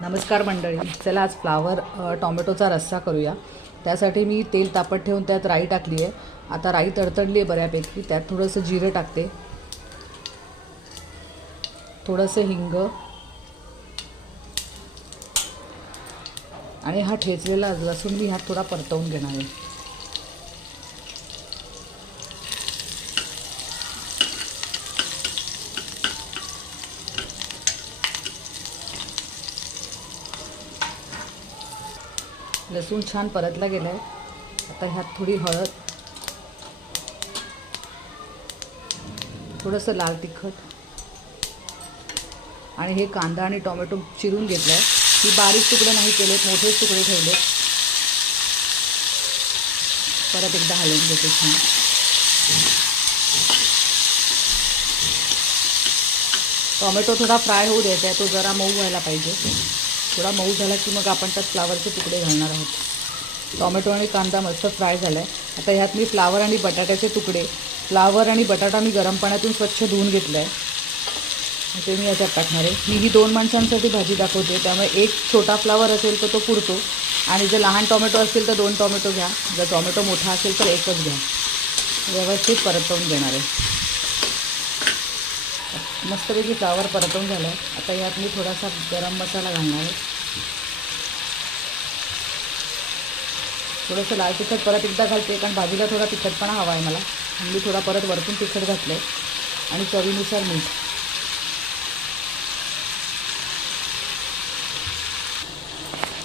नमस्कार मंडळी, चला आज फ्लावर टोमॅटोचा रस्सा करूया। त्यासाठी मी तेल तापत ठेवून त्यात राई टाकली आहे। आता राई तडतडली आहे बऱ्यापैकी। त्यात थोडंसं जिरं टाकते, थोडंसं हिंग आणि हा ठेचलेला लसूण मी ह्यात थोडा परतवून घेणार आहे। लसूण छान परतला गेला आहे। आता ह्यात थोडी हळद, थोडंसं लाल तिखट आणि हे कांदा आणि टोमॅटो चिरून घेतला आहे। ही बारीक तुकडे नाही केलेत, मोठेच तुकडे ठेवले। परत एकदा हलवून घेते छान। टोमॅटो थोडा फ्राय होऊ द्यायचा आहे, तो जरा मऊ व्हायला पाहिजे। थोडा मऊ झाला की मग आपण त्यात फ्लावरचे तुकडे घालणार आहोत। टोमॅटो आणि कांदा मस्त फ्राय झाला आहे। आता ह्यात मी फ्लावर आणि बटाट्याचे तुकडे, फ्लावर आणि बटाटा मी गरम पाण्यातून स्वच्छ धुवून घेतला आहे, ते मी याच्यात टाकणार आहे। मी ही 2 माणसांसाठी भाजी दाखवते, त्यामुळे एक छोटा फ्लावर असेल तर तो पुरतो आणि जर लहान टोमॅटो असतील तर 2 टोमॅटो घ्या, जर टोमॅटो मोठा असेल तर एकच घ्या। व्यवस्थित परतवून घेणार आहे। मस्तपैकी फ्लावर परतवून झाला आहे। आता यात मी थोडासा गरम मसाला घालणार आहे, थोडंसं लाल तिखट परत एकदा घालते, कारण भाजीला थोडा तिखटपणा हवा आहे मला। मी थोडा परत वरतून तिखट घातलं आहे आणि चवीनुसार मीठ।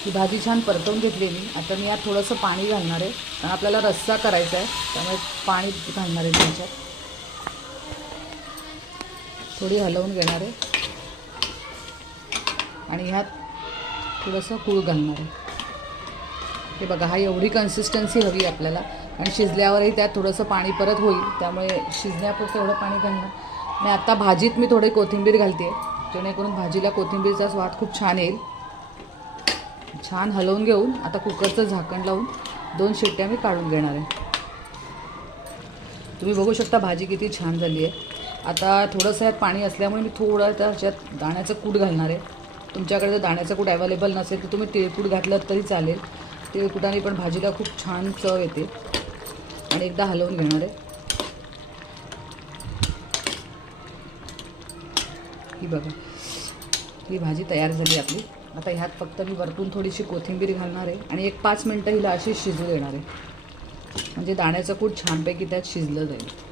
ही भाजी छान परतवून घेतली मी। आता मी यात थोडंसं पाणी घालणार आहे, कारण आपल्याला रस्सा करायचा आहे, त्यामुळे पाणी घालणार आहे त्याच्यात। थोडी हलवून घेणार आहे आणि ह्यात थोडंसं गूळ घालणार आहे। हे बघा, हा एवढी कन्सिस्टन्सी हवी आपल्याला, आणि शिजल्यावरही त्यात थोडंसं पाणी परत होईल, त्यामुळे शिजण्यापुरतं एवढं पाणी घालणार। आणि आता भाजीत मी थोडी कोथिंबीर घालते, जेणेकरून भाजीला कोथिंबीरचा स्वाद खूप छान येईल। छान हलवून घेऊन आता कुकरचं झाकण लावून 2 शिट्ट्या मी काढून घेणार आहे। तुम्ही बघू शकता भाजी किती छान झाली आहे। आता थोडंसं यात पाणी असल्यामुळे मी थोडं त्याच्यात दाण्याचं कूट घालणार आहे। तुमच्याकडे जर दाण्याचं कूट अवेलेबल नसेल तर तुम्ही तिळकूट घातलं तरी चालेल। तिळकुटाने पण भाजीला खूप छान चव येते। आणि एकदा हलवून घेणार आहे। ही बघा, ही भाजी तयार झाली आपली। आता ह्यात फक्त मी वरतून थोडीशी कोथिंबीर घालणार आहे आणि एक 5 मिनटं हिला अशी शिजू देणार आहे, म्हणजे दाण्याचं कूट छानपैकी त्यात शिजलं जाईल।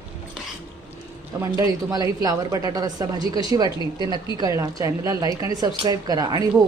तर मंडळी, तुम्हाला ही फ्लावर बटाटा रस्सा भाजी कशी वाटली ते नक्की कळवा। चॅनलला लाईक आणि सबस्क्राईब करा। आणि हो,